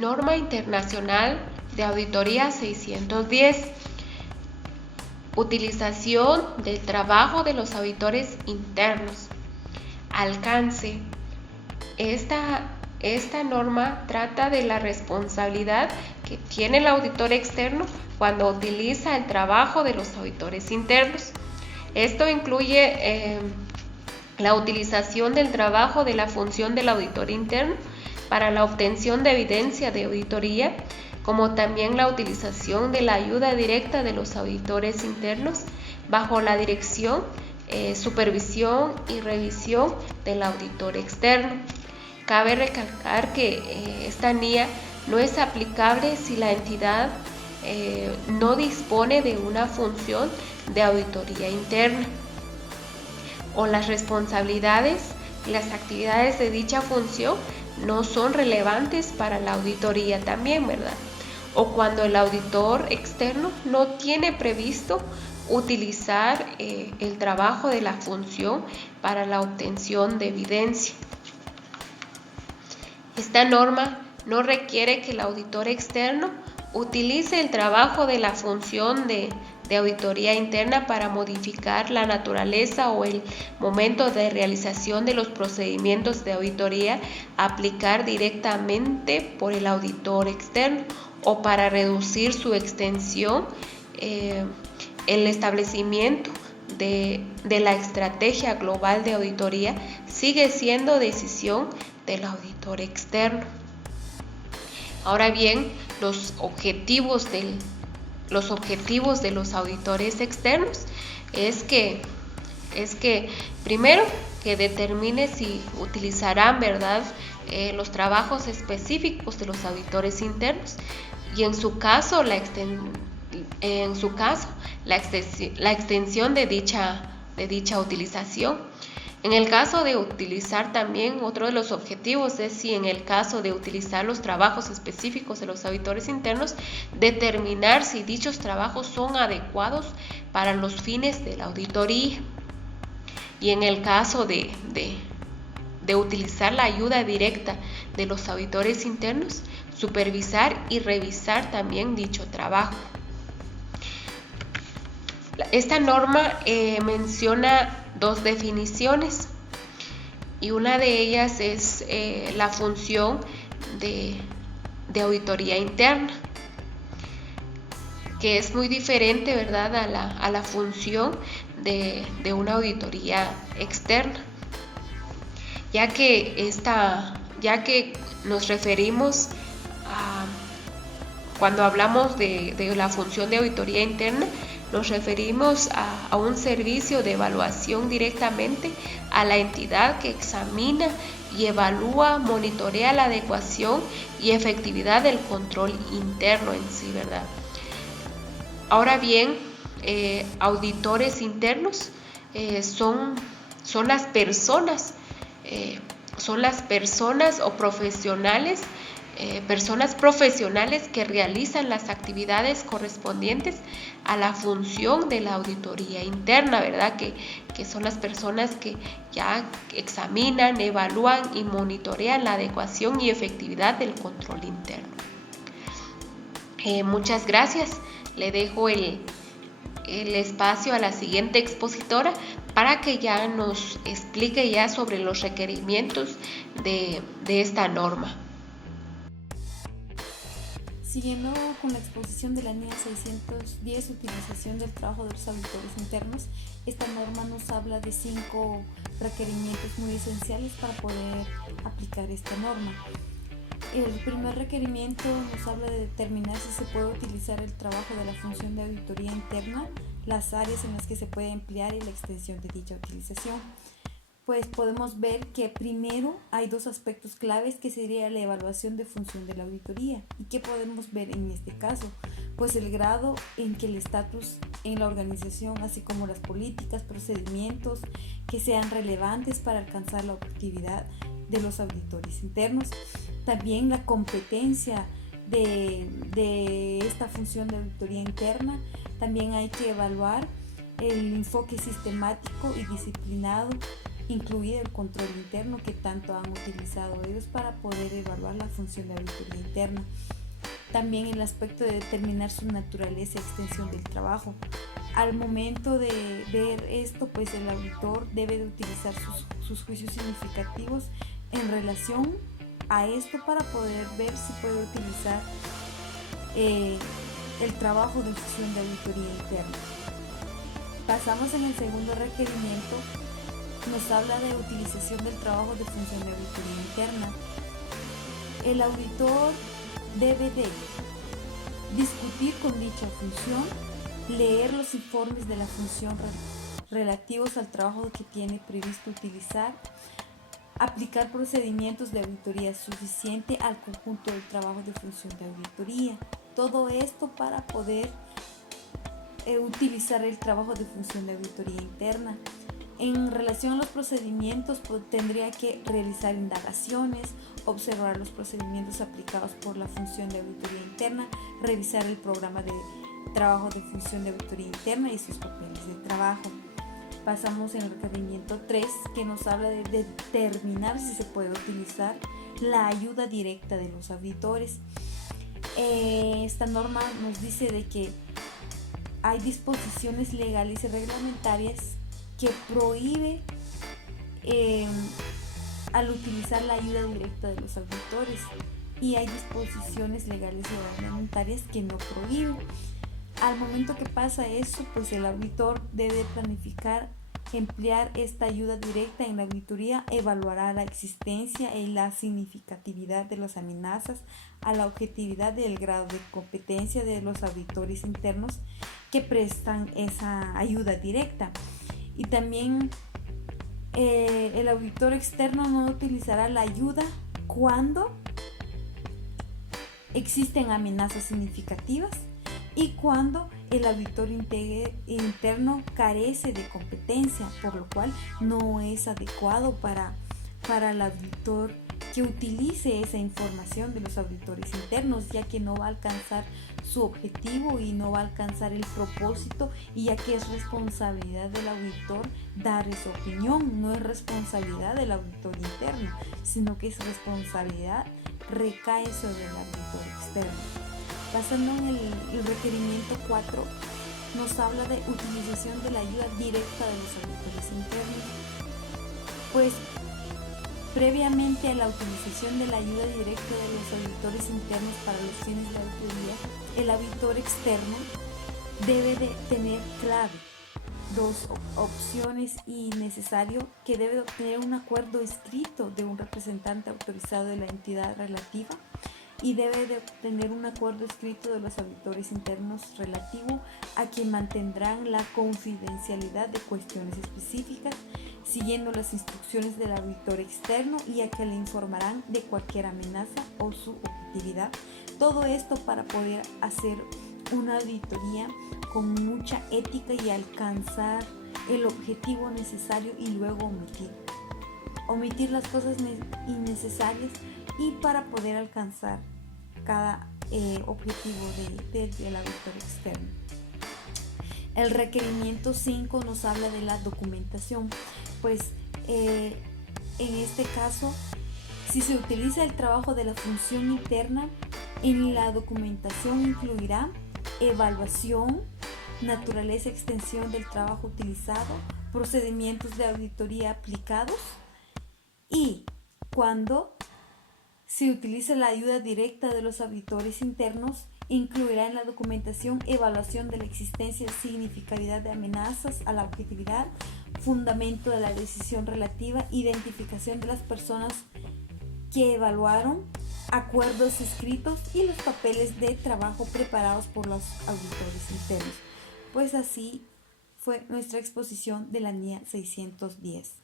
Norma Internacional de Auditoría 610. Utilización del trabajo de los auditores internos. Alcance. Esta norma trata de la responsabilidad que tiene el auditor externo cuando utiliza el trabajo de los auditores internos. Esto incluye la utilización del trabajo de la función del auditor interno para la obtención de evidencia de auditoría, como también la utilización de la ayuda directa de los auditores internos bajo la dirección, supervisión y revisión del auditor externo. Cabe recalcar que esta NIA no es aplicable si la entidad no dispone de una función de auditoría interna o las responsabilidades y las actividades de dicha función no son relevantes para la auditoría también, ¿verdad? O cuando el auditor externo no tiene previsto utilizar el trabajo de la función para la obtención de evidencia. Esta norma no requiere que el auditor externo utilice el trabajo de la función de auditoría interna para modificar la naturaleza o el momento de realización de los procedimientos de auditoría a aplicar directamente por el auditor externo o para reducir su extensión. El establecimiento de la estrategia global de auditoría sigue siendo decisión del auditor externo. Ahora bien, los objetivos de los auditores externos es que primero que determine si utilizarán, ¿verdad?, los trabajos específicos de los auditores internos y en su caso la extensión de dicha utilización. En el caso de utilizar también, otro de los objetivos es si en el caso de utilizar los trabajos específicos de los auditores internos, determinar si dichos trabajos son adecuados para los fines de la auditoría. Y en el caso de utilizar la ayuda directa de los auditores internos, supervisar y revisar también dicho trabajo. Esta norma menciona dos definiciones y una de ellas es la función de auditoría interna, que es muy diferente, ¿verdad?, a la función de una auditoría externa, ya que nos referimos a, cuando hablamos de la función de auditoría interna, nos referimos a un servicio de evaluación directamente a la entidad que examina y evalúa, monitorea la adecuación y efectividad del control interno en sí, ¿verdad? Ahora bien, auditores internos son las personas o profesionales, personas profesionales que realizan las actividades correspondientes a la función de la auditoría interna, ¿verdad? Que son las personas que ya examinan, evalúan y monitorean la adecuación y efectividad del control interno. Muchas gracias. Le dejo el espacio a la siguiente expositora para que ya nos explique ya sobre los requerimientos de esta norma. Siguiendo con la exposición de la NIA 610, utilización del trabajo de los auditores internos, esta norma nos habla de 5 requerimientos muy esenciales para poder aplicar esta norma. El primer requerimiento nos habla de determinar si se puede utilizar el trabajo de la función de auditoría interna, las áreas en las que se puede emplear y la extensión de dicha utilización. Pues podemos ver que primero hay 2 aspectos claves que sería la evaluación de función de la auditoría. ¿Y qué podemos ver en este caso? Pues el grado en que el estatus en la organización, así como las políticas, procedimientos que sean relevantes para alcanzar la objetividad de los auditores internos. También la competencia de esta función de auditoría interna. También hay que evaluar el enfoque sistemático y disciplinado incluido el control interno que tanto han utilizado ellos para poder evaluar la función de auditoría interna. También el aspecto de determinar su naturaleza y extensión del trabajo. Al momento de ver esto, pues el auditor debe de utilizar sus juicios significativos en relación a esto para poder ver si puede utilizar el trabajo de función de auditoría interna. Pasamos en el segundo requerimiento, nos habla de utilización del trabajo de función de auditoría interna. El auditor debe de discutir con dicha función, leer los informes de la función relativos al trabajo que tiene previsto utilizar, aplicar procedimientos de auditoría suficiente al conjunto del trabajo de función de auditoría. Todo esto para poder utilizar el trabajo de función de auditoría interna. En relación a los procedimientos, pues, tendría que realizar indagaciones, observar los procedimientos aplicados por la función de auditoría interna, revisar el programa de trabajo de función de auditoría interna y sus papeles de trabajo. Pasamos en el requerimiento 3, que nos habla de determinar si se puede utilizar la ayuda directa de los auditores. Esta norma nos dice de que hay disposiciones legales y reglamentarias que prohíbe al utilizar la ayuda directa de los auditores, y hay disposiciones legales y reglamentarias que no prohíben. Al momento que pasa eso, pues el auditor debe planificar emplear esta ayuda directa en la auditoría, evaluará la existencia y la significatividad de las amenazas a la objetividad del grado de competencia de los auditores internos que prestan esa ayuda directa. Y también el auditor externo no utilizará la ayuda cuando existen amenazas significativas y cuando el auditor interno carece de competencia, por lo cual no es adecuado para el auditor que utilice esa información de los auditores internos, ya que no va a alcanzar su objetivo y no va a alcanzar el propósito, y ya que es responsabilidad del auditor dar esa opinión, no es responsabilidad del auditor interno, sino que es responsabilidad recae sobre el auditor externo. Pasando en el requerimiento 4, nos habla de utilización de la ayuda directa de los auditores internos. Pues previamente a la utilización de la ayuda directa de los auditores internos para los fines de la auditoría, el auditor externo debe de tener claro dos opciones y necesario que debe de obtener un acuerdo escrito de un representante autorizado de la entidad relativa, y debe de obtener un acuerdo escrito de los auditores internos relativo a quien mantendrán la confidencialidad de cuestiones específicas, siguiendo las instrucciones del auditor externo, y a que le informarán de cualquier amenaza o su objetividad. Todo esto para poder hacer una auditoría con mucha ética y alcanzar el objetivo necesario, y luego omitir las cosas innecesarias, y para poder alcanzar cada objetivo del auditor externo. El requerimiento 5 nos habla de la documentación. Pues en este caso, si se utiliza el trabajo de la función interna, en la documentación incluirá evaluación, naturaleza y extensión del trabajo utilizado, procedimientos de auditoría aplicados, y cuando se utiliza la ayuda directa de los auditores internos, incluirá en la documentación evaluación de la existencia y significatividad de amenazas a la objetividad, fundamento de la decisión relativa, identificación de las personas que evaluaron, acuerdos escritos y los papeles de trabajo preparados por los auditores internos. Pues así fue nuestra exposición de la NIA 610.